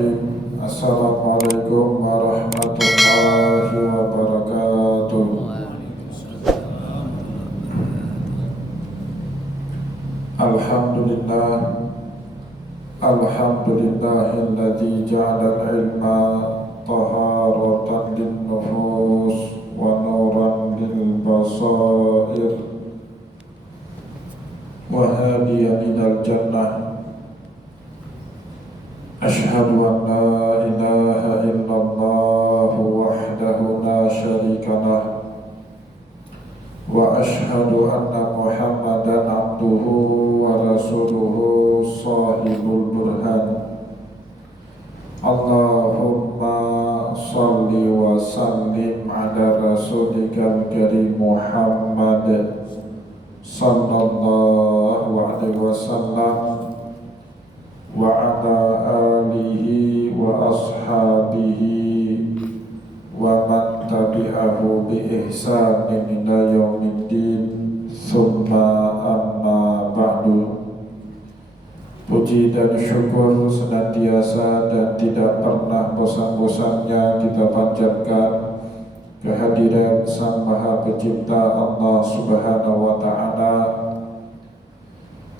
Bismillahirrahmanirrahim. Assalamualaikum warahmatullahi wabarakatuh. Alhamdulillah, alhamdulillahilladzi ja'ala al-ilma taharatan lin-nufus wa nuran lil-basair wa hadiyan ilal jannah. Ashhadu an la ilaha illallah wahdahu la syarika lah wa ashhadu anna Muhammadan abduhu wa rasuluhu sahibul burhan. Allahumma salli wa sallim ala rasulikal karim Muhammad sallallahu alaihi wasallam wa ala alihi wa ashabihi wa man tabi'ahu bi ihsanin ila yaumiddin, summa amma ba'du. Puji dan syukur senantiasa dan tidak pernah bosan-bosannya kita panjatkan kehadiran Sang Maha Pencipta Allah Subhanahu wa Ta'ala,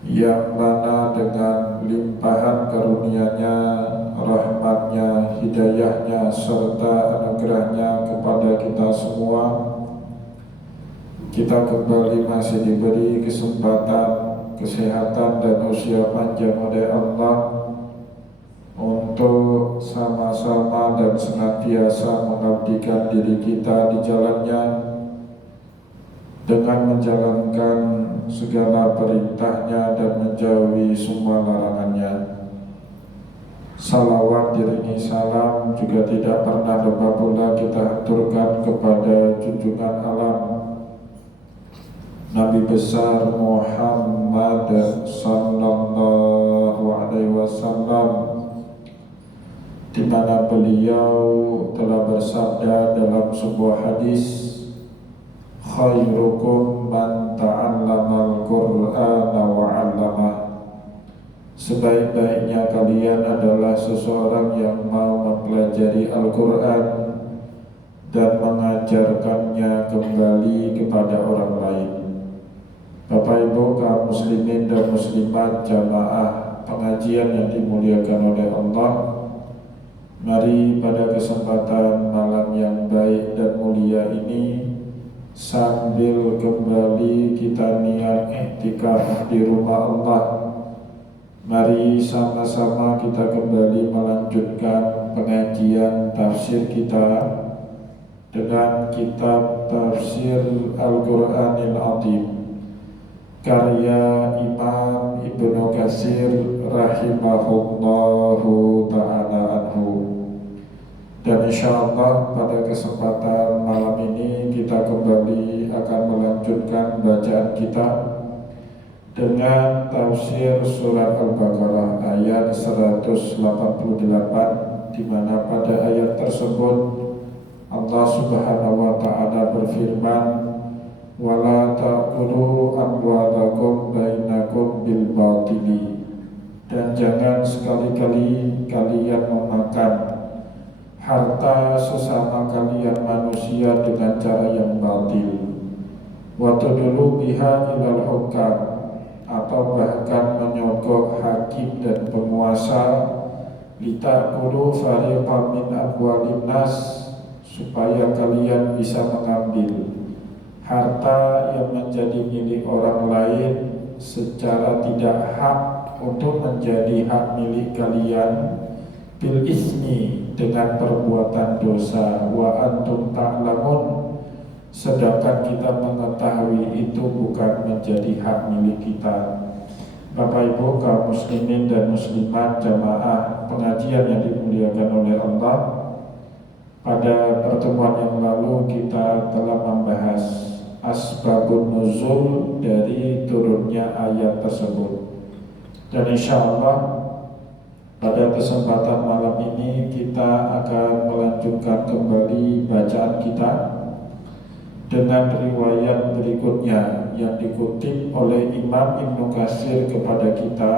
yang mana dengan limpahan karunia-Nya, rahmat-Nya, hidayah-Nya, serta anugerah-Nya kepada kita semua, kita kembali masih diberi kesempatan, kesehatan dan usia panjang oleh Allah untuk sama-sama dan senantiasa mengabdikan diri kita di jalan-Nya dengan menjalankan segala perintah-Nya dan menjauhi semua larangan-Nya. Salawat diringi salam juga tidak pernah lupa pula kita aturkan kepada junjungan alam Nabi besar Muhammad sallallahu alaihi wasallam, di mana beliau telah bersabda dalam sebuah hadis, khairukum man ta'allamal Qur'ana wa 'allamah. Sebaik-baiknya kalian adalah seseorang yang mau mempelajari Al-Quran dan mengajarkannya kembali kepada orang lain. Bapak Ibu kaum muslimin dan muslimat jamaah pengajian yang dimuliakan oleh Allah, mari pada kesempatan malam yang baik dan mulia ini, sambil kembali kita niat iktikaf di rumah Allah, mari sama-sama kita kembali melanjutkan pengajian tafsir kita dengan kitab Tafsir Al-Quranil Azim karya Imam Ibnu Katsir rahimahullahu ta'ala anhu. Dan insyaallah pada kesempatan malam ini kita kembali akan melanjutkan bacaan kita dengan tafsir surat Al-Baqarah ayat 188, di mana pada ayat tersebut Allah Subhanahu wa Ta'ala berfirman, wala ta'kulu amwalakum bainakum bil batili, dan jangan sekali-kali kalian memakan harta sesama kalian manusia dengan cara yang batil. Wa tudlu biha ilal hukam, atau bahkan menyogok hakim dan penguasa, litakulu fariqam min amwalin nas, supaya kalian bisa mengambil harta yang menjadi milik orang lain secara tidak hak untuk menjadi hak milik kalian, bil ismi, dengan perbuatan dosa, wa antum ta'lamun, sedangkan kita mengetahui itu bukan menjadi hak milik kita. Bapak Ibu kaum muslimin dan muslimat jamaah pengajian yang dimuliakan oleh Allah, pada pertemuan yang lalu kita telah membahas asbabun nuzul dari turunnya ayat tersebut, dan insyaallah pada kesempatan malam ini kita akan melanjutkan kembali bacaan kita dengan riwayat berikutnya yang dikutip oleh Imam Ibnu Katsir kepada kita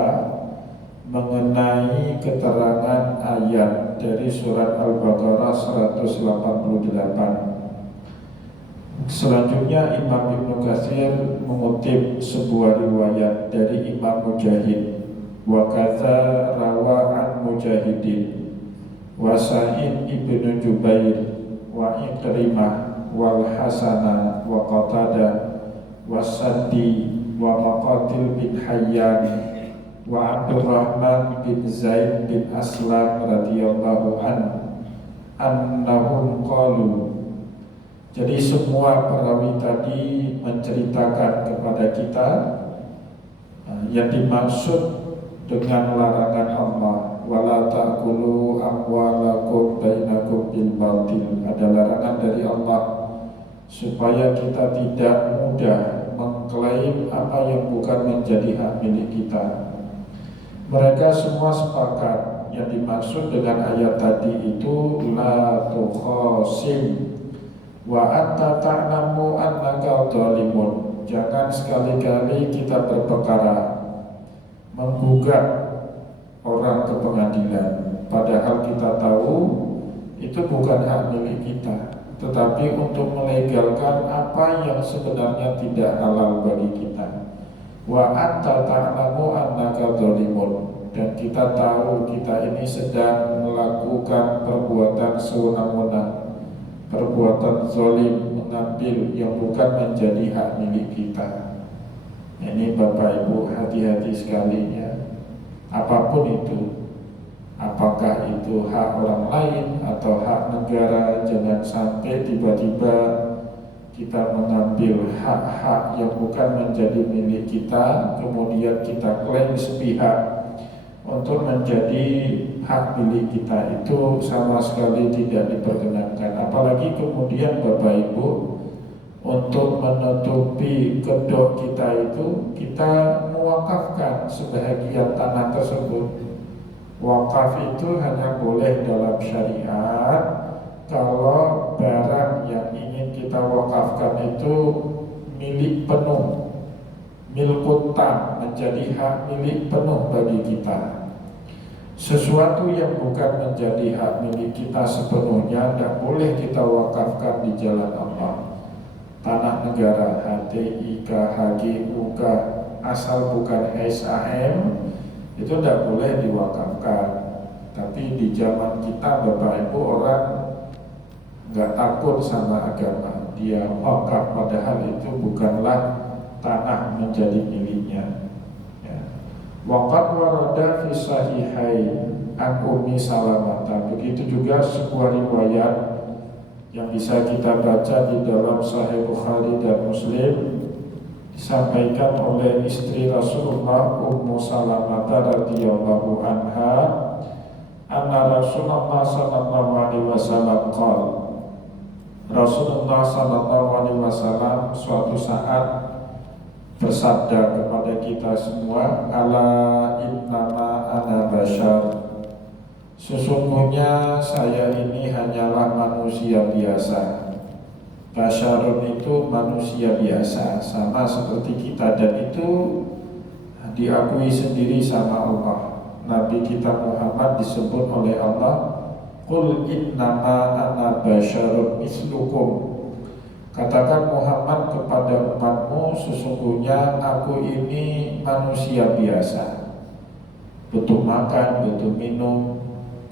mengenai keterangan ayat dari surat Al-Baqarah 188. Selanjutnya Imam Ibnu Katsir mengutip sebuah riwayat dari Imam Mujahid, wa kadza rawa an Mujahidin wa Sa'id ibnu Jubair wa Ikrimah wal Hasanah wa Qatadah wa Saddi wa Maqatil bin Hayyan wa Abdurrahman bin Zaid bin Aslam radhiyallahu annahum qalu. Jadi semua perawi tadi menceritakan kepada kita yang dimaksud dengan larangan Allah, wala ta'kulu amwalakum bainakum bil batil, ada larangan dari Allah supaya kita tidak mudah mengklaim apa yang bukan menjadi hak milik kita. Mereka semua sepakat yang dimaksud dengan ayat tadi itu la tukhasim wa anta ta'lamu annaka dhalimun. Jangan sekali-kali kita berperkara menggugat orang ke pengadilan padahal kita tahu itu bukan hak milik kita, tetapi untuk melegalkan apa yang sebenarnya tidak halal bagi kita. Wa anta ta'lamu annaka dhalimun, dan kita tahu kita ini sedang melakukan perbuatan sewenang-wenang, perbuatan zalim, mengambil yang bukan menjadi hak milik kita. Ini Bapak Ibu hati-hati sekali ya. Apapun itu, apakah itu hak orang lain atau hak negara, jangan sampai tiba-tiba kita mengambil hak-hak yang bukan menjadi milik kita, kemudian kita klaim sepihak untuk menjadi hak milik kita. Itu sama sekali tidak diperkenankan. Apalagi kemudian Bapak Ibu, untuk menutupi kedok kita itu, kita mewakafkan sebahagian tanah tersebut. Wakaf itu hanya boleh dalam syariat kalau barang yang ingin kita wakafkan itu milik penuh, milkut tam, menjadi hak milik penuh bagi kita. Sesuatu yang bukan menjadi hak milik kita sepenuhnya tidak boleh kita wakafkan di jalan Allah. Tanah negara, HTIK, HGUK, asal bukan SAM, itu tidak boleh diwakafkan. Tapi di zaman kita Bapak Ibu, orang nggak takut sama agama, dia wakaf padahal itu bukanlah tanah menjadi miliknya ya. Waqad warada fi sahihain an Ummi Salamah. Begitu juga sebuah riwayat yang bisa kita baca di dalam Sahih Bukhari dan Muslim, disampaikan oleh istri Rasulullah Ummu Salamah radhiyallahu anha, anna Rasulullah sallallahu alaihi wasallam qala, Rasulullah sallallahu alaihi wasallam suatu saat bersabda kepada kita semua, ala innama ana bashar, sesungguhnya saya ini hanyalah manusia biasa. Basyarun itu manusia biasa, sama seperti kita, dan itu diakui sendiri sama Allah. Nabi kita Muhammad disebut oleh Allah, qul innama ana basyarun mislukum. Katakan Muhammad kepada umatmu, sesungguhnya aku ini manusia biasa. Butuh makan, butuh minum,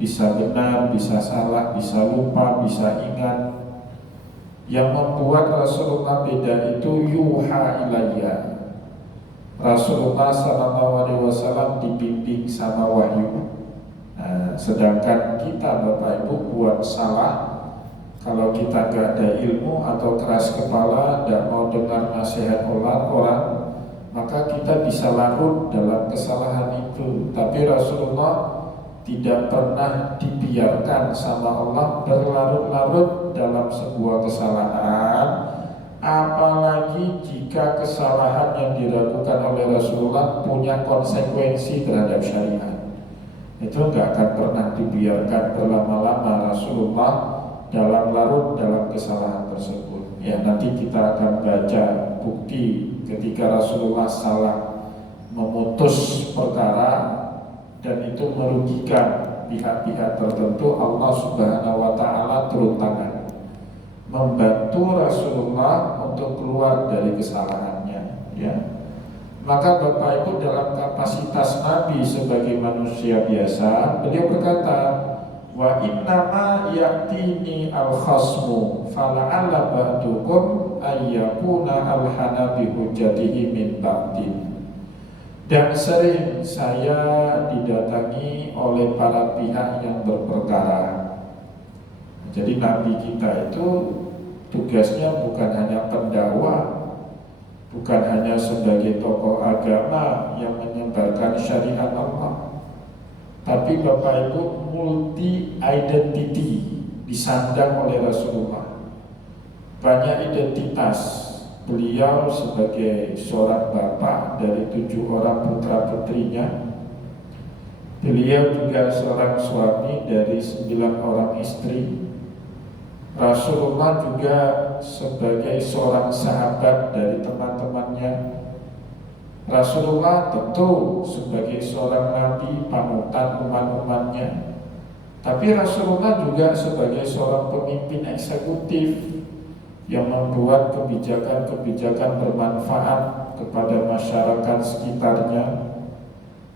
bisa benar, bisa salah, bisa lupa, bisa ingat. Yang membuat Rasulullah beda itu yuha ilayya. Rasulullah SAW dibimbing sama wahyu. Nah, sedangkan kita Bapak Ibu buat salah, kalau kita gak ada ilmu atau keras kepala, gak mau dengar nasihat orang, maka kita bisa larut dalam kesalahan itu. Tapi Rasulullah tidak pernah dibiarkan sama Allah berlarut-larut dalam sebuah kesalahan, apalagi jika kesalahan yang dilakukan oleh Rasulullah punya konsekuensi terhadap syariat. Itu nggak akan pernah dibiarkan berlama-lama Rasulullah dalam larut dalam kesalahan tersebut. Ya, nanti kita akan baca bukti ketika Rasulullah salah memutus perkara, dan itu merugikan pihak-pihak tertentu, Allah Subhanahu wa Ta'ala turun tangan membantu Rasulullah untuk keluar dari kesalahannya, ya. Maka Bapak Ibu, dalam kapasitas Nabi sebagai manusia biasa, beliau berkata, wa innama ya'tini al-khasmu fala'alla ba'dukum ayyakuna al-hana bihujjatihi min ba'din. Dan sering saya didatangi oleh para pihak yang berperkara. Jadi Nabi kita itu tugasnya bukan hanya pendakwah, bukan hanya sebagai tokoh agama yang menyebarkan syariat Allah, tapi Bapak Ibu multi identity disandang oleh Rasulullah. Banyak identitas. Beliau sebagai seorang bapak dari 7 orang putra putrinya. Beliau juga seorang suami dari 9 orang istri. Rasulullah juga sebagai seorang sahabat dari teman-temannya. Rasulullah tentu sebagai seorang nabi panutan umat-umatnya. Tapi Rasulullah juga sebagai seorang pemimpin eksekutif yang membuat kebijakan-kebijakan bermanfaat kepada masyarakat sekitarnya.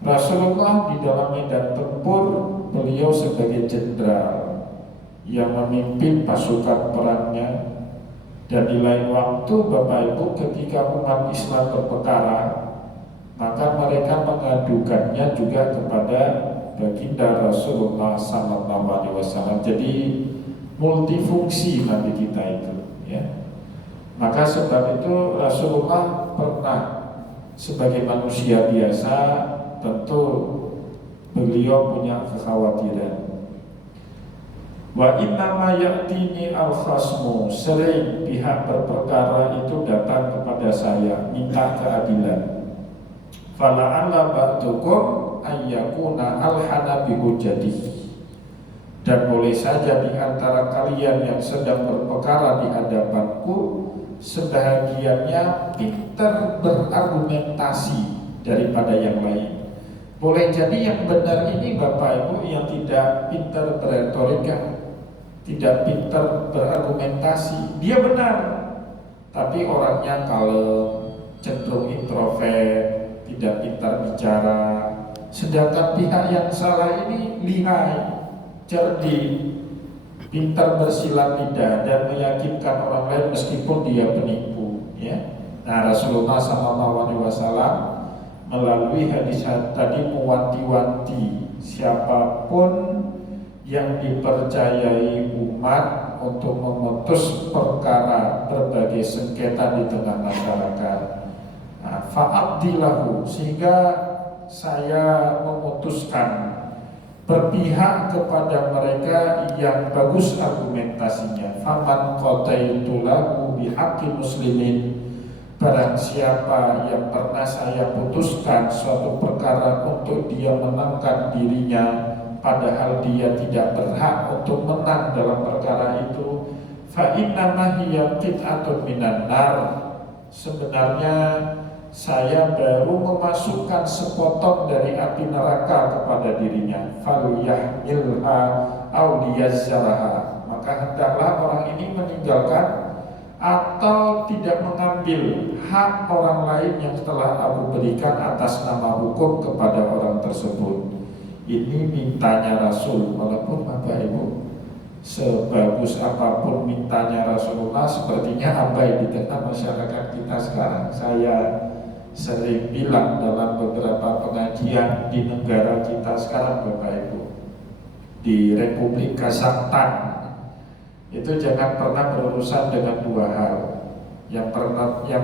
Rasulullah di dalam medan tempur, beliau sebagai jenderal yang memimpin pasukan perangnya. Dan di lain waktu Bapak Ibu, ketika umat Islam berperkara, maka mereka mengadukannya juga kepada baginda Rasulullah SAW. Jadi multifungsi Nabi kita itu, ya. Maka sebab itu Rasulullah pernah sebagai manusia biasa, tentu beliau punya kekhawatiran. Wa innama ya'tini al-khasmu, sering pihak berperkara itu datang kepada saya minta keadilan. Fala'alla ba'dukum ayyakuna al-hana bihujjatihi. Dan boleh saja di antara kalian yang sedang berperkara di hadapanku, sebahagiannya pintar berargumentasi daripada yang lain. Boleh jadi yang benar ini Bapak Ibu yang tidak pintar beretorika, tidak pintar berargumentasi, dia benar, tapi orangnya kalem, cenderung introvert, tidak pintar bicara. Sedangkan pihak yang salah ini lihai, cerdik, pintar bersilat lidah dan meyakinkan orang lain meskipun dia penipu, ya. Nah, Rasulullah SAW melalui hadis tadi mewanti-wanti siapapun yang dipercayai umat untuk memutus perkara berbagai sengketa di tengah masyarakat. Nah, fa'abdilahu, sehingga saya memutuskan berpihak kepada mereka yang bagus argumentasinya. Faman qataitu lahu bihaqqi muslimin, barang siapa yang pernah saya putuskan suatu perkara untuk dia menangkan dirinya padahal dia tidak berhak untuk menang dalam perkara itu, fa innama hiya qit'atun minan nar, sebenarnya saya baru memasukkan sepotong dari api neraka kepada dirinya. Falyahmilha aw liyazzaraha, maka hendaklah orang ini meninggalkan atau tidak mengambil hak orang lain yang telah aku berikan atas nama hukum kepada orang tersebut. Ini mintanya Rasul. Walaupun Bapak Ibu sebagus apapun mintanya Rasulullah, sepertinya abai di tengah masyarakat kita sekarang. Saya sering bilang dalam beberapa pengajian di negara kita sekarang Bapak Ibu, di Republik Kazakhstan, itu jangan pernah berurusan dengan 2 hal. Yang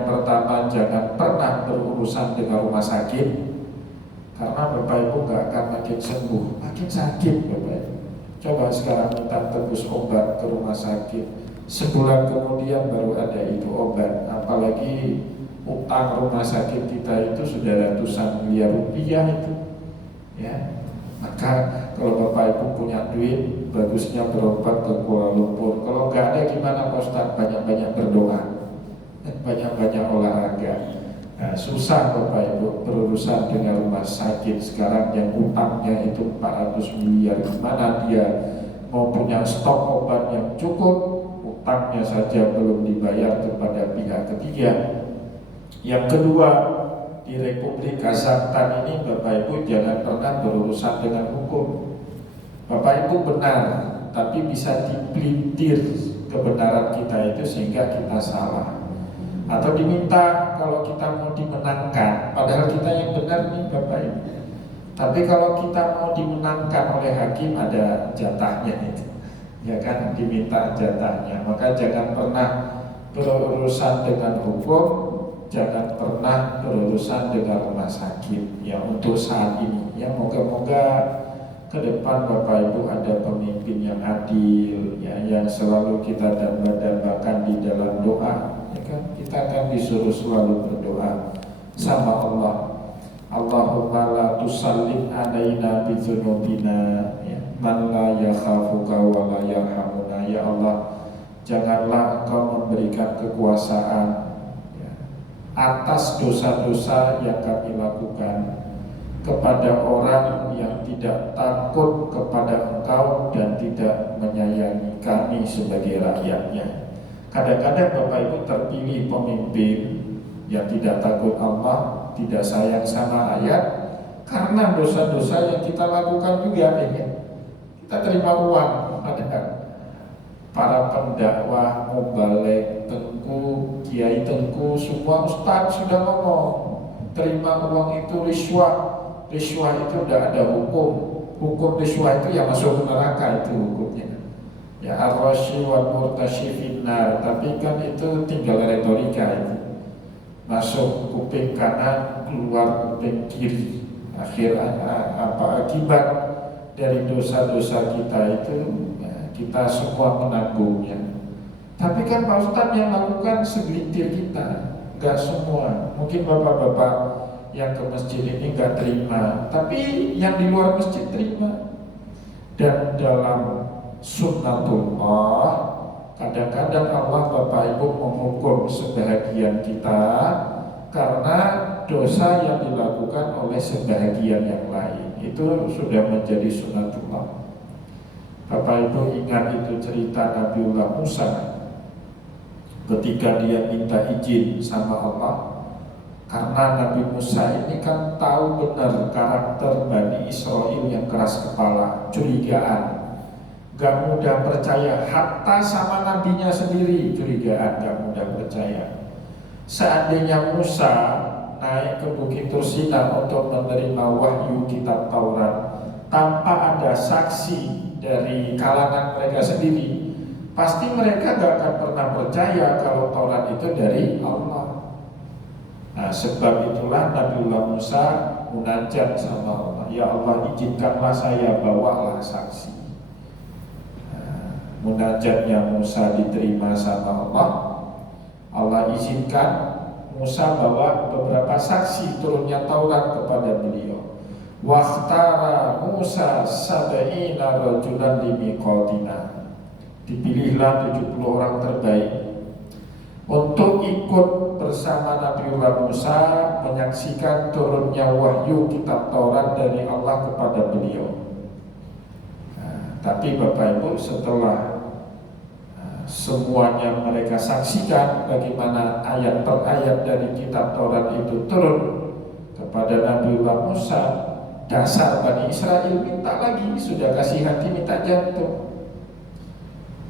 pertama, jangan pernah berurusan dengan rumah sakit, karena Bapak Ibu gak akan makin sembuh, makin sakit Bapak Ibu. Coba sekarang minta tebus obat ke rumah sakit, sebulan kemudian baru ada itu obat. Apalagi utang rumah sakit kita itu sudah ratusan miliar rupiah itu, ya. Maka kalau Bapak Ibu punya duit, bagusnya berobat ke Kuala Lumpur. Kalau nggak ada gimana Pak Ustaz? Banyak-banyak berdoa, banyak-banyak olahraga. Nah, susah Bapak Ibu berurusan dengan rumah sakit sekarang yang utangnya itu 400 miliar. Gimana dia mau punya stok obat yang cukup, utangnya saja belum dibayar kepada pihak ketiga. Yang kedua, di Republik Kazakhstan ini Bapak Ibu jangan pernah berurusan dengan hukum. Bapak Ibu benar, tapi bisa dipelintir kebenaran kita itu sehingga kita salah. Atau diminta kalau kita mau dimenangkan, padahal kita yang benar nih Bapak Ibu. Tapi kalau kita mau dimenangkan oleh hakim ada jatahnya itu, ya kan, diminta jatahnya. Maka jangan pernah berurusan dengan hukum, jangan pernah berurusan dengan rumah sakit. Ya untuk saat ini, ya moga-moga ke depan Bapak Ibu ada pemimpin yang adil, ya, yang selalu kita dambakan di dalam doa. Ya kan? Kita akan disuruh selalu berdoa sama Allah. Allahumma la tusallit alaina bi dzunubina, ya, man la yakhafuka wa la yarhamuna. Ya Allah, janganlah Engkau memberikan kekuasaan, ya, atas dosa-dosa yang kami lakukan kepada orang yang tidak takut kepada Engkau dan tidak menyayangi kami sebagai rakyatnya. Kadang-kadang Bapak Ibu terpilih pemimpin yang tidak takut Allah, tidak sayang sama rakyat, karena dosa-dosa yang kita lakukan juga. Ya. Kita terima uang, padahal para pendakwah, mubalek, tengku, kiai tengku, semua ustaz sudah ngomong, terima uang itu riswah. Riswah itu tidak ada hukum. Hukum riswah itu yang masuk ke neraka, itu hukumnya. Ya ar-rashi wal murtashi finnar. Tapi kan itu tinggal retorika itu. Masuk kuping kanan, keluar kuping kiri. Akibat dari dosa-dosa kita itu, ya, kita semua menanggungnya. Tapi kan Pak Ustadz yang lakukan segelintir kita, nggak semua. Mungkin bapak-bapak yang ke masjid ini nggak terima, tapi yang di luar masjid terima. Dan dalam sunnatullah, kadang-kadang Allah Bapak Ibu menghukum sebahagian kita karena dosa yang dilakukan oleh sebahagian yang lain. Itu sudah menjadi sunnatullah. Bapak Ibu ingat itu cerita Nabiullah Musa ketika dia minta izin sama Allah. Karena Nabi Musa ini kan tahu benar karakter Bani Israel yang keras kepala, curigaan, gak mudah percaya, hatta sama nabinya sendiri curigaan, gak mudah percaya. Seandainya Musa naik ke Bukit Tursina untuk menerima wahyu kitab Taurat tanpa ada saksi dari kalangan mereka sendiri, pasti mereka gak akan pernah percaya kalau Taurat itu dari Allah. Nah, sebab itulah Nabiullah Musa munajat sama Allah, ya Allah izinkanlah saya bawalah saksi. Nah, munajatnya Musa diterima sama Allah. Allah izinkan Musa bawa beberapa saksi turunnya Taurat kepada beliau. Wakhtara Musa sab'ina rajulan limiqatina. Dipilihlah 70 orang terbaik untuk ikut bersama Nabiullah Musa menyaksikan turunnya wahyu kitab Taurat dari Allah kepada beliau. Nah, tapi Bapak Ibu setelah semuanya mereka saksikan bagaimana ayat per ayat dari kitab Taurat itu turun kepada Nabiullah Musa, dasar Bani Israel minta lagi, sudah kasih hati minta jantung.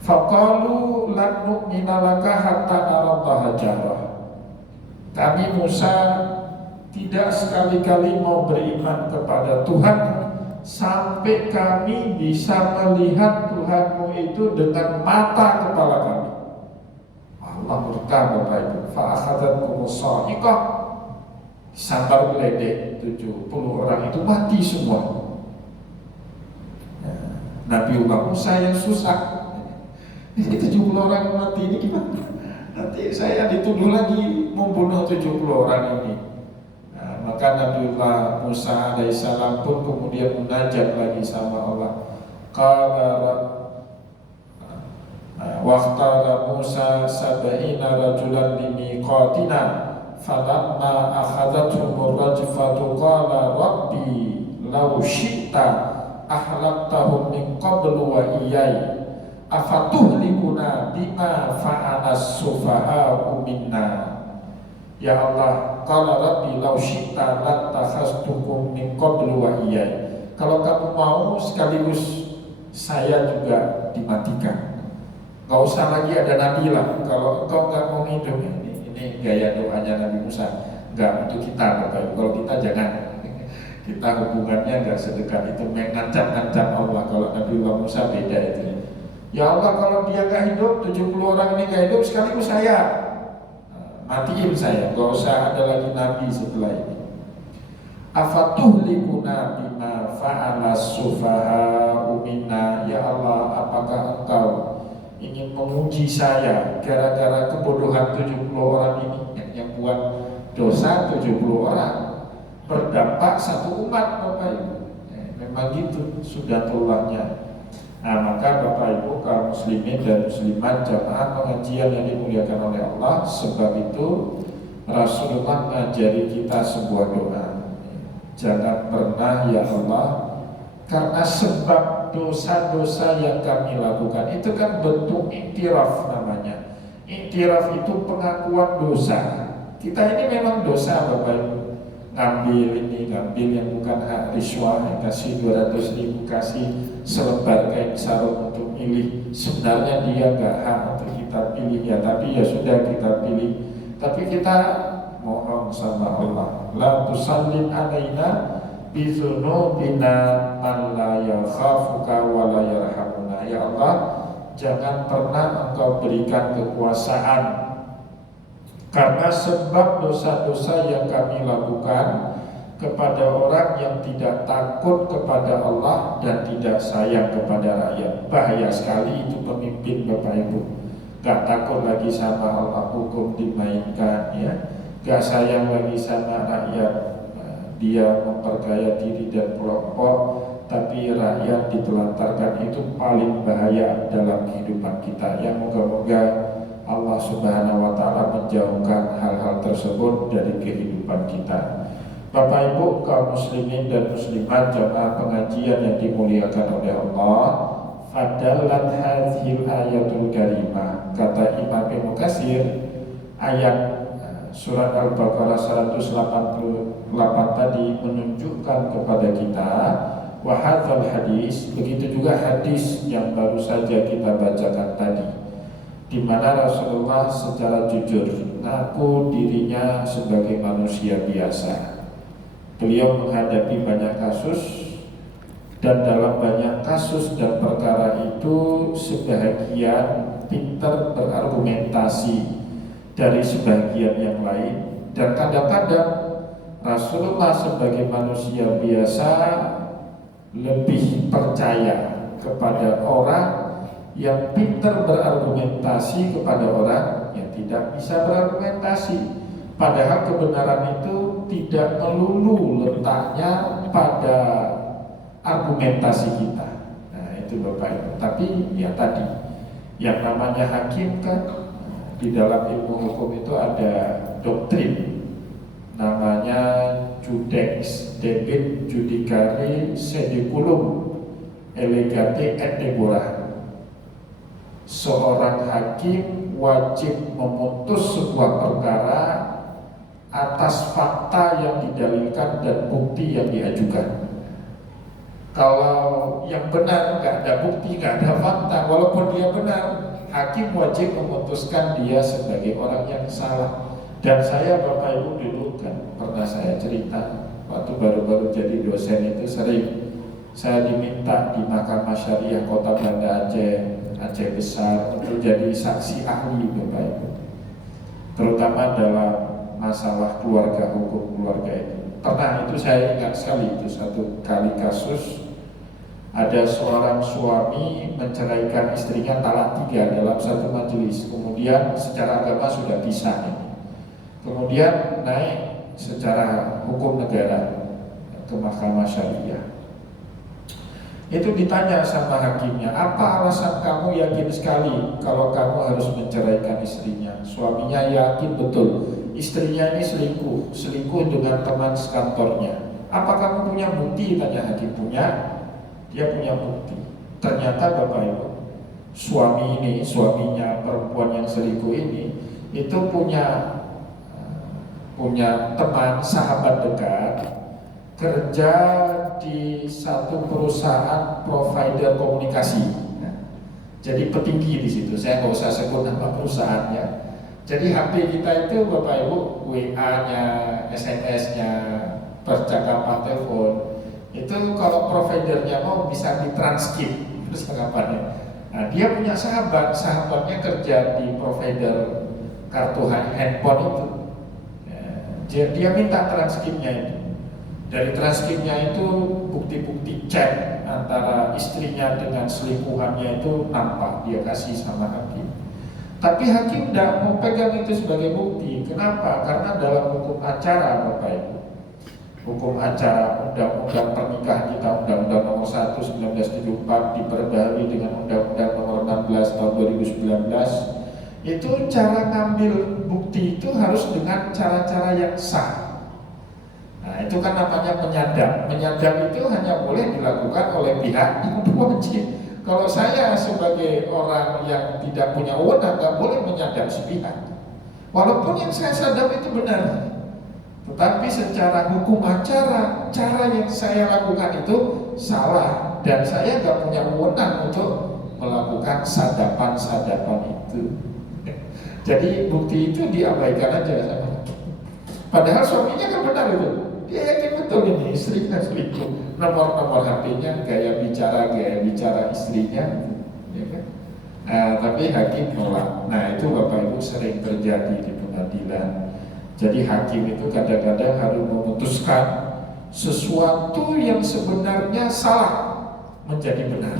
Faqalu lan nu'mina laka hatta narallaha jarah. Kami Musa tidak sekali-kali mau beriman kepada Tuhan sampai kami bisa melihat Tuhanmu itu dengan mata kepala kami. Allah murka Bapak Ibu. Fa'akhadhatkumus sa'iqah, sambar geledek, 70 orang itu mati semua. Nabiullah Musa yang susah. Ini 70 orang yang mati ini gimana? Nanti saya dituduh lagi membunuh 70 orang ini. Nah, maka Nabiullah Musa alaihissalam pun kemudian munajat lagi sama Allah. Qala waqtala Musa sab'ina rajulan limiqatina falamma akhadathum rajfatu qala rabbi law syi'ta ahlaktahum min qablu wa iyai afatuhlikuna bima fa'alas sufaha'u minna. Ya Allah, qala rabbi law syi'ta latakhastukum min qablu wa iyai. Kalau kamu mau sekaligus saya juga dimatikan. Gak usah lagi ada nabi lah. Kalau engkau gak mau hidup, ini gaya doanya Nabi Musa. Gak untuk kita, Bapak. Kalau kita jangan. Kita hubungannya gak sedekat itu, mengancam-ancam Allah. Kalau Nabi Musa beda itu. Ya Allah, kalau dia gak hidup, 70 orang ini gak hidup, sekaligus saya. Matiin saya, gak usah ada lagi nabi setelah ini. Afatuhlikuna bima fa'alas sufaha'u minna. Ya Allah, apakah engkau ingin menguji saya gara-gara kebodohan 70 orang ini yang buat dosa 70 orang berdampak satu umat, Bapak Ibu. Memang gitu sunnatullahnya. Nah, maka Bapak Ibu kaum muslimin dan muslimat jamaah pengajian yang dimuliakan oleh Allah, sebab itu Rasulullah mengajari kita sebuah doa. Jangan pernah ya Allah, karena sebab dosa-dosa yang kami lakukan itu kan bentuk iktiraf namanya. Iktiraf itu pengakuan dosa. Kita ini memang dosa, Bapak Ibu. Ngambil yang bukan hak, riswah, yang kasih 200.000, kasih selebar kain sarung untuk milih. Sebenarnya dia gak hak untuk kita pilih ya, tapi ya sudah kita pilih. Tapi kita mohon sama Allah, la tusallim alaina bizunubina man la yakhafuka wa la yarhamuna. Ya Allah, jangan pernah engkau berikan kekuasaan karena sebab dosa-dosa yang kami lakukan kepada orang yang tidak takut kepada Allah dan tidak sayang kepada rakyat. Bahaya sekali itu pemimpin, Bapak Ibu. Gak takut lagi sama Allah, hukum dimainkan ya. Gak sayang lagi sama rakyat, dia memperkaya diri dan kelompok, tapi rakyat ditelantarkan. Itu paling bahaya dalam kehidupan kita. Yang moga-moga Allah Subhanahu wa Ta'ala menjauhkan hal-hal tersebut dari kehidupan kita. Bapak Ibu kaum muslimin dan muslimat jamaah pengajian yang dimuliakan oleh Allah, fadallat hadhil ayatul karimah, kata Imam Ibnu Katsir, ayat surat Al-Baqarah 188 tadi menunjukkan kepada kita wa hadzal hadis, begitu juga hadis yang baru saja kita bacakan tadi, di mana Rasulullah secara jujur mengaku dirinya sebagai manusia biasa. Beliau menghadapi banyak kasus, dan dalam banyak kasus dan perkara itu sebahagian pintar berargumentasi dari sebagian yang lain, dan kadang-kadang Rasulullah sebagai manusia biasa lebih percaya kepada orang yang pintar berargumentasi kepada orang yang tidak bisa berargumentasi. Padahal kebenaran itu tidak melulu letaknya pada argumentasi kita. Nah itu Bapak Ibu. Tapi ya tadi yang namanya hakim kan, di dalam ilmu hukum itu ada doktrin namanya judex debit judicari sediculum elegante et deborah. Seorang hakim wajib memutus sebuah perkara atas fakta yang didalilkan dan bukti yang diajukan. Kalau yang benar nggak ada bukti, nggak ada fakta, walaupun dia benar, hakim wajib memutuskan dia sebagai orang yang salah. Dan saya Bapak Ibu dulu kan pernah saya cerita, waktu baru-baru jadi dosen itu sering saya diminta di Mahkamah Syariah Kota Banda Aceh Besar untuk jadi saksi ahli, Bapak Ibu, terutama dalam masalah keluarga, hukum keluarga itu. Pernah itu saya ingat sekali, itu satu kali kasus ada seorang suami menceraikan istrinya talak 3 dalam satu majelis. Kemudian secara agama sudah pisah ini. Kemudian naik secara hukum negara ke Mahkamah Syariah. Itu ditanya sama hakimnya, apa alasan kamu yakin sekali kalau kamu harus menceraikan istrinya? Suaminya yakin betul istrinya ini selingkuh dengan teman sekantornya. Apa kamu punya bukti? Tanya hakim. Punya. Dia punya bukti. Ternyata Bapak Ibu, suaminya perempuan yang selingkuh ini itu punya teman sahabat dekat kerja di satu perusahaan provider komunikasi. Jadi petinggi di situ. Saya nggak usah sebut nama perusahaannya. Jadi HP kita itu Bapak Ibu, WA-nya, SMS-nya, percakapan telepon itu kalau providernya mau bisa ditranskrip percakapannya. Nah, dia punya sahabatnya kerja di provider kartu handphone itu. Dia minta transkripnya itu. Dari transkripnya itu bukti-bukti chat antara istrinya dengan selingkuhannya itu nampak, dia kasih sama hakim. Tapi hakim tidak mau pegang itu sebagai bukti. Kenapa? Karena dalam hukum acara Bapak Ibu, hukum acara undang-undang pernikahan kita, Undang-Undang Nomor 1 1974 diperbarui dengan Undang-Undang Nomor 16 tahun 2019, itu cara ngambil bukti itu harus dengan cara-cara yang sah. Nah, itu kan namanya penyadap. Penyadap itu hanya boleh dilakukan oleh pihak yang berwajib. Kalau saya sebagai orang yang tidak punya wewenang nggak boleh menyadap sepihak. Walaupun yang saya sadap itu benar, tetapi secara hukum acara, cara yang saya lakukan itu salah dan saya nggak punya wewenang untuk melakukan sadapan itu. Jadi bukti itu diabaikan aja sama. Padahal suaminya kan benar itu. Dia yakin betul ini istrinya selingkuh. Nomor HP-nya, gaya bicara istrinya, ya kan? Tapi hakim nolak. Nah itu Bapak Ibu sering terjadi di pengadilan. Jadi hakim itu kadang-kadang harus memutuskan sesuatu yang sebenarnya salah menjadi benar,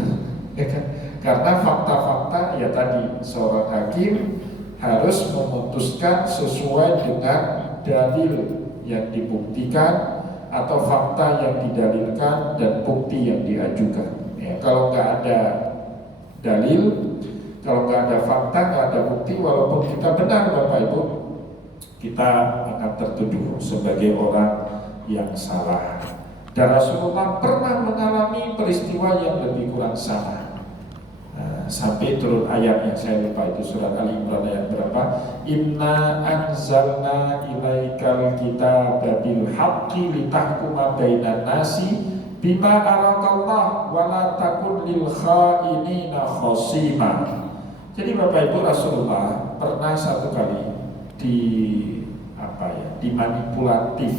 ya kan? Karena fakta-fakta ya tadi seorang hakim harus memutuskan sesuai dengan dalil yang dibuktikan atau fakta yang didalilkan dan bukti yang diajukan. Ya, kalau nggak ada dalil, kalau nggak ada fakta, nggak ada bukti, walaupun kita benar Bapak Ibu, kita akan tertuduh sebagai orang yang salah. Dan Rasulullah pernah mengalami peristiwa yang lebih kurang sama. Sampai turun ayat yang saya lupa itu surat Ali Imran ayat berapa? Inna anzalna ilaikal kitaba bil haqqi litahkuma bainan nasi bima arakallah wa la takun lil khainina khasima. Jadi Bapak Ibu, Rasulullah pernah satu kali dimanipulatif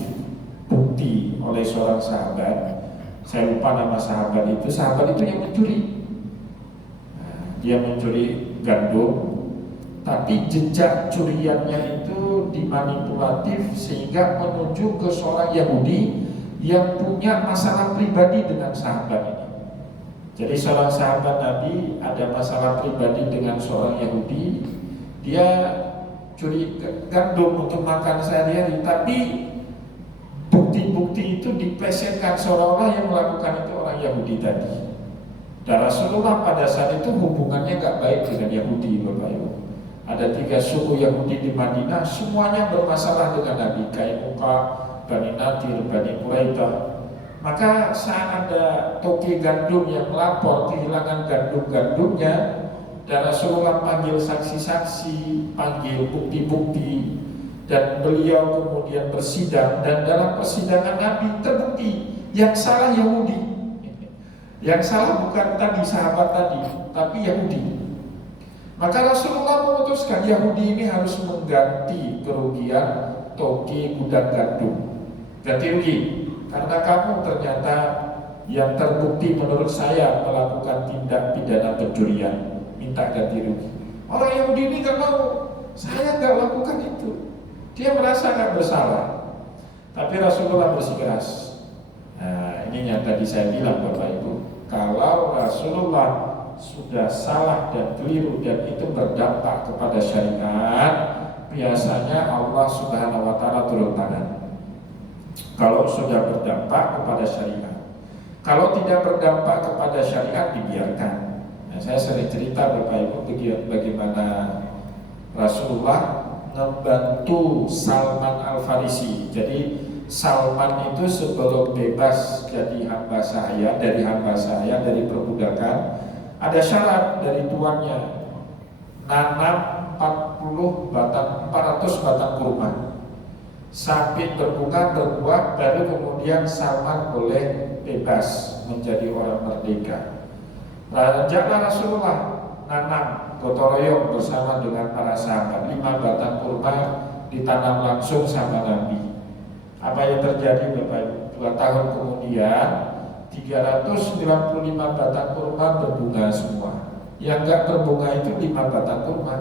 bukti oleh seorang sahabat. Saya lupa nama sahabat itu yang mencuri. Dia mencuri gandum, tapi jejak curiannya itu dimanipulatif sehingga menuju ke seorang Yahudi yang punya masalah pribadi dengan sahabat ini. Jadi seorang sahabat Nabi ada masalah pribadi dengan seorang Yahudi. Dia curi gandum untuk makan sehari-hari, tapi bukti-bukti itu diplesetkan seolah-olah yang melakukan itu orang Yahudi tadi. Dan Rasulullah pada saat itu hubungannya gak baik dengan Yahudi Bapak Ibu. Ada 3 suku Yahudi di Madinah, semuanya bermasalah dengan Nabi. Kainuka, Bani Nadir, Bani Quraidah. Maka saat ada toki gandum yang melapor kehilangan gandum-gandumnya, dan Rasulullah panggil saksi-saksi, panggil bukti-bukti, dan beliau kemudian bersidang. Dan dalam persidangan Nabi terbukti yang salah Yahudi. Yang salah bukan tadi sahabat tadi, tapi Yahudi. Maka Rasulullah memutuskan Yahudi ini harus mengganti kerugian toki gudang gandum. Ganti rugi, karena kamu ternyata yang terbukti menurut saya melakukan tindak pidana pencurian. Minta ganti rugi. Orang Yahudi ini gak mau, saya gak lakukan itu. Dia merasa gak bersalah. Tapi Rasulullah bersikeras. Nah ini yang tadi saya bilang Bapak Ibu, kalau Rasulullah sudah salah dan keliru dan itu berdampak kepada syariat, biasanya Allah Subhanahu wa Ta'ala turun tangan. Kalau sudah berdampak kepada syariat, kalau tidak berdampak kepada syariat dibiarkan. Nah, saya sering cerita Bapak Ibu bagaimana Rasulullah ngebantu Salman Al-Farisi. Jadi Salman itu sebelum bebas jadi hamba saya, dari perbudakan, ada syarat dari tuannya, nanam 400 batang kurma. Sampai berbunga berbuah, baru kemudian Salman boleh bebas menjadi orang merdeka. Rajaklah Rasulullah nanam gotong royong bersama dengan para sahabat, 5 batang kurma ditanam langsung sama Nabi. Apa yang terjadi Bapak? 2 tahun kemudian 395 batang kurma berbunga semua. Yang enggak berbunga itu 5 batang kurma.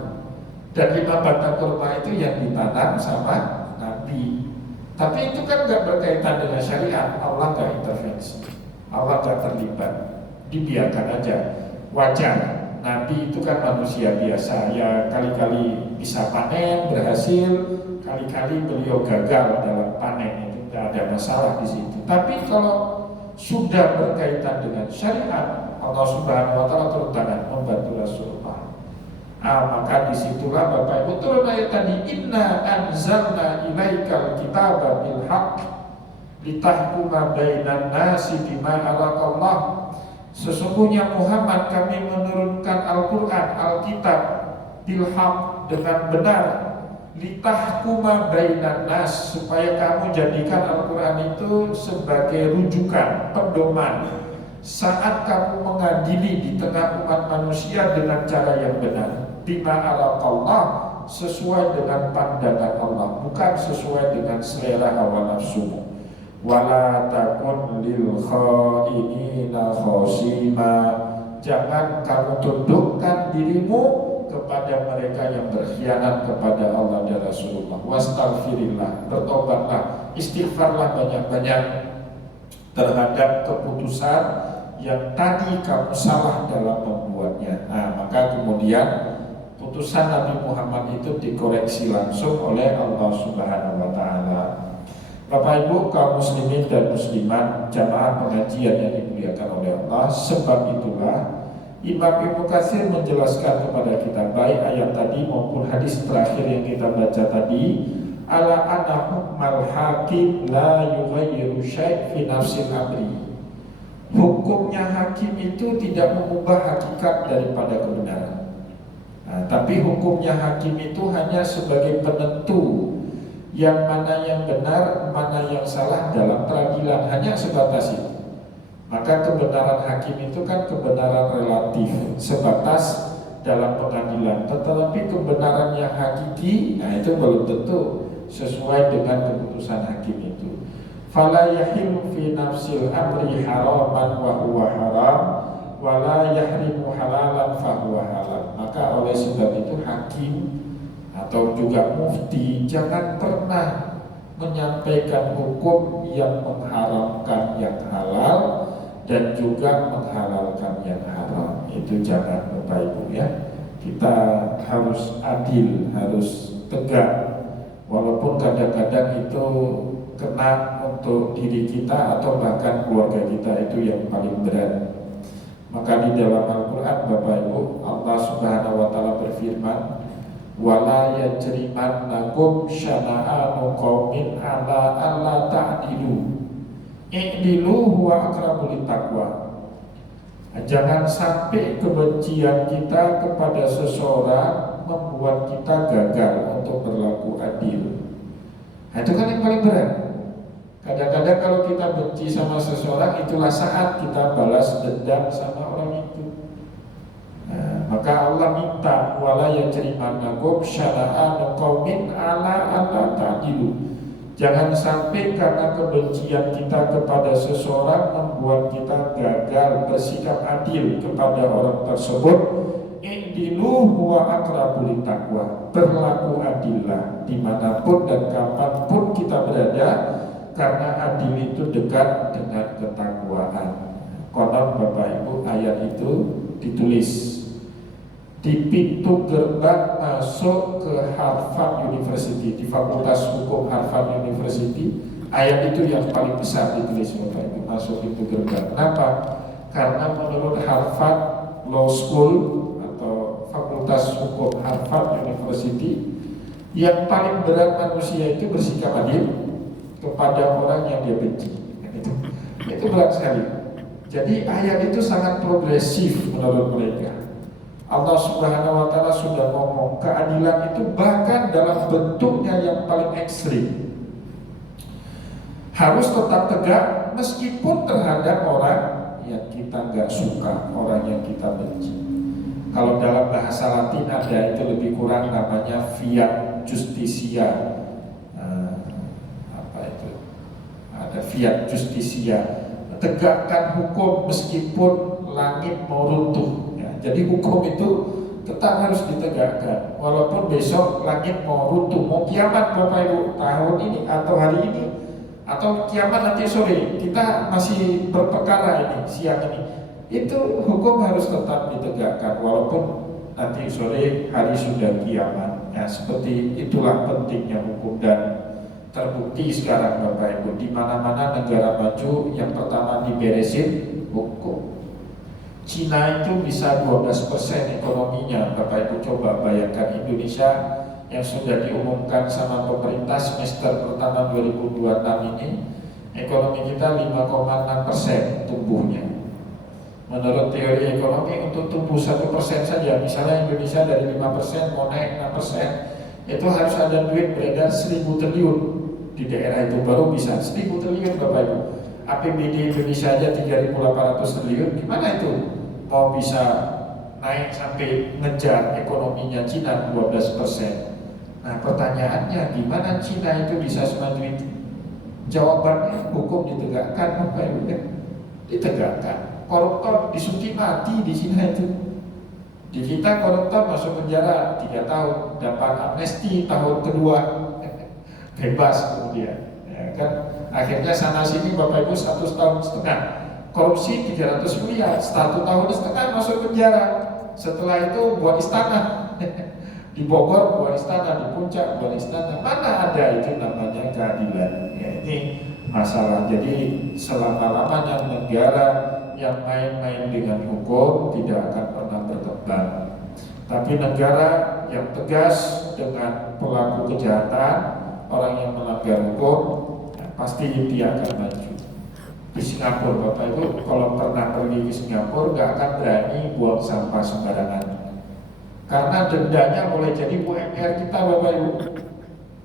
Dan 5 batang kurma itu yang ditanam sama Nabi. Tapi itu kan enggak berkaitan dengan syariat. Allah enggak intervensi, Allah enggak terlibat, dibiarkan aja. Wajar, Nabi itu kan manusia biasa, ya kali-kali bisa panen, berhasil, kali-kali beliau gagal dalam panen, itu tidak ada masalah di situ. Tapi kalau sudah berkaitan dengan syariat, Allah Subhanahu wa taala turun tangan membantu Rasulullah. Maka disitulah Bapak Ibu turun ayat tadi, inna anzalna ilaikal kitaba bil haqq litahkuma bainan nasi bima araqallah. Sesungguhnya Muhammad kami menurunkan Al-Quran, Alkitab bil haqq dengan benar, litahkuma bainan nas, supaya kamu jadikan Al-Quran itu sebagai rujukan, pedoman saat kamu mengadili di tengah umat manusia dengan cara yang benar, bima araqallah, sesuai dengan pandangan Allah, bukan sesuai dengan selera hawa nafsumu. Wala takun lil khainina khosima, jangan kamu tundukkan dirimu kepada mereka yang berkhianat kepada Allah dan Rasulullah. Wastaghfirillah, bertobatlah, istighfarlah banyak-banyak terhadap keputusan yang tadi kamu salah dalam membuatnya. Maka kemudian putusan Nabi Muhammad itu dikoreksi langsung oleh Allah Subhanahu wa taala. Bapak Ibu kaum muslimin dan muslimat, jamaah pengajian yang dimuliakan oleh Allah, sebab itulah Imam Ibnu Katsir menjelaskan kepada kita, baik ayat tadi maupun hadis terakhir yang kita baca tadi, ala anna hukmal hakim la yughayyiru syai' fi nafsil amri. Hukumnya hakim itu tidak mengubah hakikat daripada kebenaran. Tapi hukumnya hakim itu hanya sebagai penentu yang mana yang benar, mana yang salah dalam peradilan, hanya sebatas itu. Maka kebenaran hakim itu kan kebenaran relatif, sebatas dalam pengadilan. Tetapi kebenaran yang hakiki, itu belum tentu sesuai dengan keputusan hakim itu. Fala yahilu fi nafsil amri haraman wa huwa haram, wala yahrimu halalan fa huwa halal. Maka oleh sebab itu hakim atau juga mufti jangan pernah menyampaikan hukum yang mengharamkan yang halal dan juga menghalalkan yang haram. Itu jangan, Bapak Ibu ya. Kita harus adil, harus tegak, walaupun kadang-kadang itu kena untuk diri kita atau bahkan keluarga kita, itu yang paling berat. Maka di dalam Al-Quran Bapak Ibu, Allah Subhanahu wa taala berfirman, wala yajrimannakum syana'anu qaumin ala alla ta'dilu i'dilu huwa aqrabu littaqwa. Jangan sampai kebencian kita kepada seseorang membuat kita gagal untuk berlaku adil. Itu kan yang paling berat. Kadang-kadang kalau kita benci sama seseorang, itulah saat kita balas dendam sama orang itu. Maka Allah minta wala yajrimannakum syana'anu qaumin ala alla ta'dilu. Jangan sampai karena kebencian kita kepada seseorang membuat kita gagal bersikap adil kepada orang tersebut. I'dilu huwa aqrabu littaqwa. Berlaku adillah dimanapun dan kapanpun kita berada, karena adil itu dekat dengan ketakwaan. Konon Bapak Ibu ayat itu ditulis di pintu gerbang masuk ke Harvard University, di Fakultas Hukum Harvard University. Ayat itu yang paling besar ditulis Bapak Ibu, masuk pintu gerbang. Kenapa? Karena menurut Harvard Law School atau Fakultas Hukum Harvard University, Yang paling berat manusia itu bersikap adil kepada orang yang dia benci. Itu berat sekali. Jadi ayat itu sangat progresif menurut mereka. Allah Subhanahu wa Ta'ala sudah ngomong keadilan itu bahkan dalam bentuknya yang paling ekstrim harus tetap tegak meskipun terhadap orang yang kita nggak suka, orang yang kita benci. Kalau dalam bahasa Latin ada itu lebih kurang namanya fiat justisia. Apa itu? Ada fiat justisia. Tegakkan hukum meskipun langit mau runtuh. Ya, jadi hukum itu tetap harus ditegakkan. Walaupun besok langit mau runtuh, mau kiamat Bapak Ibu tahun ini atau hari ini, atau kiamat nanti sore, kita masih berperkara ini siang ini, itu hukum harus tetap ditegakkan walaupun nanti sore hari sudah kiamat. Ya, seperti itulah pentingnya hukum dan terbukti sekarang Bapak Ibu di mana-mana negara maju yang pertama diberesin hukum. Cina itu bisa 12% ekonominya, Bapak Ibu coba bayangkan Indonesia yang sudah diumumkan sama pemerintah semester pertama 2026 ini ekonomi kita 5,6% tumbuhnya. Menurut teori ekonomi untuk tumbuh 1% saja, misalnya Indonesia dari 5% mau naik 6%, itu harus ada duit beredar 1.000 triliun di daerah itu baru bisa 1.000 triliun Bapak Ibu. APBD Indonesia aja 3.800 triliun, gimana itu mau bisa naik sampai ngejar ekonominya Cina 12%? Nah pertanyaannya gimana Cina itu bisa semaju itu? Jawabannya hukum ditegakkan Bapak Ibu, ditegakkan. Koruptor disuti mati di Cina itu. Di kita koruptor masuk penjara 3 tahun, dapat amnesti tahun kedua, bebas kemudian. Ya, kan? Akhirnya sana sini Bapak Ibu 1,5 tahun. Korupsi 300 miliar, 1,5 tahun masuk penjara. Setelah itu buat istana. Di Bogor buat istana, di Puncak buat istana. Mana ada itu namanya keadilan? Ya, ini masalah. Jadi selama-lamanya negara yang main-main dengan hukum tidak akan pernah berkembang. Tapi negara yang tegas dengan pelaku kejahatan, orang yang melanggar hukum, ya, pasti dia akan maju. Di Singapura Bapak Ibu kalau pernah pergi ke Singapura nggak akan berani buang sampah sembarangan. Karena dendanya boleh jadi UMR kita Bapak Ibu.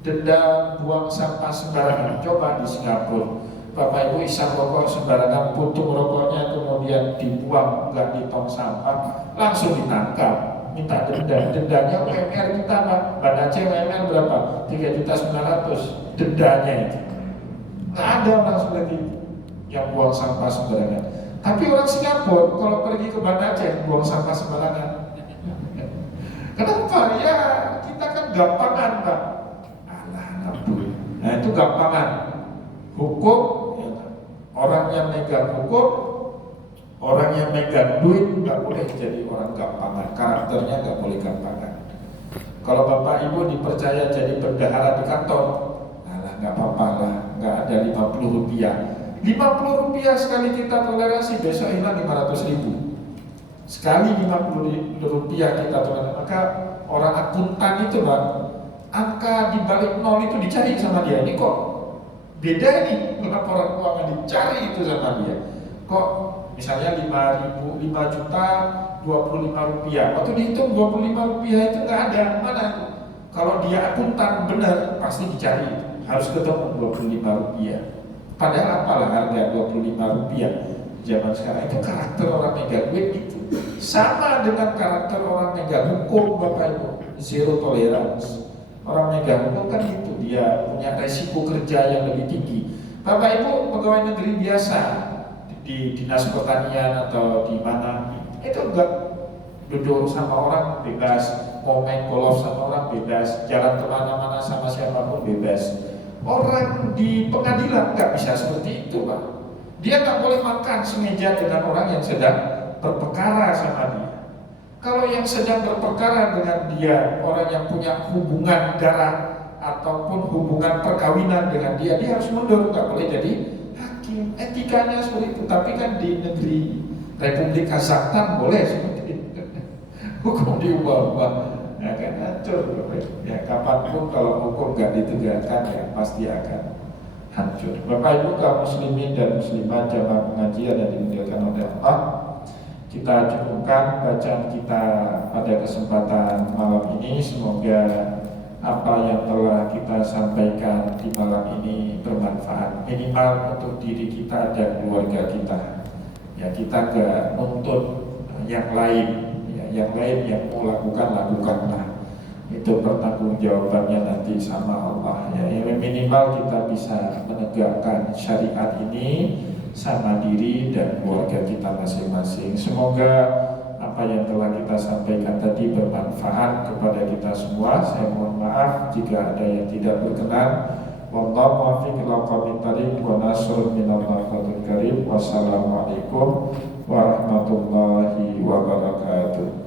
Denda buang sampah sembarangan. Coba di Singapura Bapak Ibu isap rokok sembarangan, puntung rokoknya kemudian dibuang nggak di tong sampah, langsung ditangkap, minta denda. Dendanya UMR kita Pak, Banda Aceh UMR berapa? 3.900.000 dendanya itu. Nggak ada orang seperti itu yang buang sampah sembarangan. Tapi orang Singapura kalau pergi ke Banda Aceh buang sampah sembarangan. Kenapa? Ya kita kan gampangan Pak. Nah itu gampangan. Hukum, ya, orang yang megang hukum, orang yang megang duit nggak boleh jadi orang gampangan. Karakternya nggak boleh gampangan. Kalau Bapak Ibu dipercaya jadi bendahara di kantor, nah nggak apa-apa lah, nggak ada 50 rupiah. 50 rupiah sekali kita toleransi, besok hilang 500.000. Sekali 50 rupiah kita toleransi, maka orang akuntan itu Pak, angka di balik nol itu dicari sama dia. Ini kok beda nih laporan keuangan, dicari itu sama dia. Kok misalnya 5 juta 25 rupiah, waktu dihitung 25 rupiah itu nggak ada, mana? Kalau dia akuntan benar pasti dicari, harus ketemu 25 rupiah. Padahal apalah harga 25 rupiah zaman sekarang. Itu karakter orang megang duit itu. Sama dengan karakter orang megang hukum Bapak Ibu, zero tolerance. Orang megang hukum kan itu, dia punya resiko kerja yang lebih tinggi. Bapak Ibu pegawai negeri biasa di dinas pertanian atau di mana, itu enggak duduk sama orang bebas, mau main golf sama orang bebas, jalan kemana-mana sama siapapun bebas. Orang di pengadilan nggak bisa seperti itu Pak. Dia nggak boleh makan semeja dengan orang yang sedang berperkara sama dia. Kalau yang sedang berperkara dengan dia, orang yang punya hubungan darah ataupun hubungan perkawinan dengan dia, dia harus mundur, nggak boleh jadi hakim. Etikanya seperti itu. Tapi kan di negeri Republik Kazakhstan boleh seperti itu. Hukum diubah-ubah. akan hancur. Ya kapanpun kalau hukum nggak ditegakkan ya pasti akan hancur. Bapak Ibu kaum muslimin dan muslimat jamaah pengajian yang dimuliakan oleh Allah, kita cukupkan bacaan kita pada kesempatan malam ini. Semoga apa yang telah kita sampaikan di malam ini bermanfaat, minimal untuk diri kita dan keluarga kita. Ya kita gak nuntut yang lain, ya, yang lain yang mau lakukanlah. Itu pertanggungjawabannya nanti sama Allah. Ya, yang minimal kita bisa menegakkan syariat ini sama diri dan keluarga kita masing-masing. Semoga apa yang telah kita sampaikan tadi bermanfaat kepada kita semua. Saya mohon maaf jika ada yang tidak berkenan. Wallahu muwaffiq ila aqwamit thariq wa nasrun minallah karim. Wassalamualaikum warahmatullahi wabarakatuh.